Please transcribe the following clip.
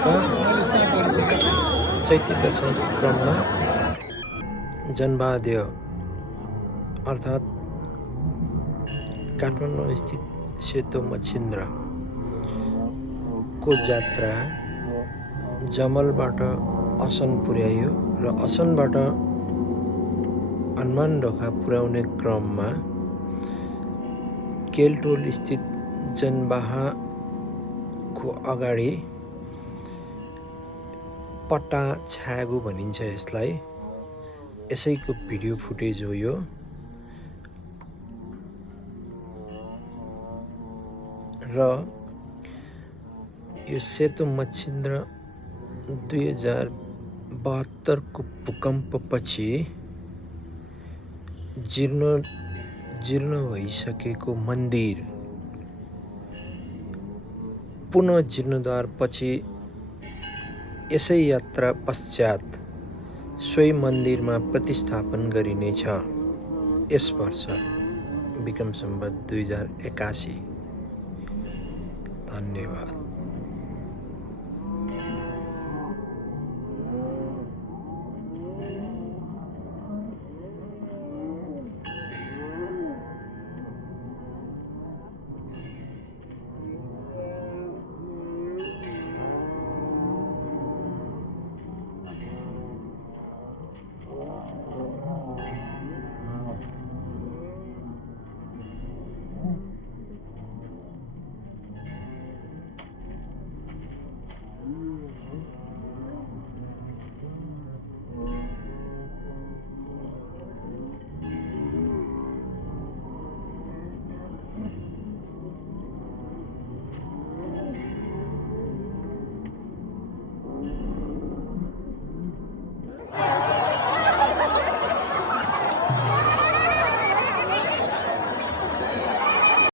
वर्षका चैती दशैँको क्रममा जनवाद्य अर्थात् काठमाडौँ स्थित सेतो मच्छिन्द्रको जात्रा जमलबाट असन पुर्याइयो र असनबाट हनुमानढोका पुर्याउने क्रममा केलटोल स्थित जनवाहको अगाडि पट्टा छ्यागु भनिन्छ यसलाई। यसैको भिडियो फुटेज हो यो। र यो सेतो मच्छिन्द्र 2072को भूकम्पपछि जीर्ण भइसकेको मन्दिर पुनः जीर्णोद्धारपछि यसै यात्रा पश्चात सोही मन्दिरमा प्रतिस्थापन गरिनेछ यस वर्ष विक्रम सम्वत 2081। धन्यवाद।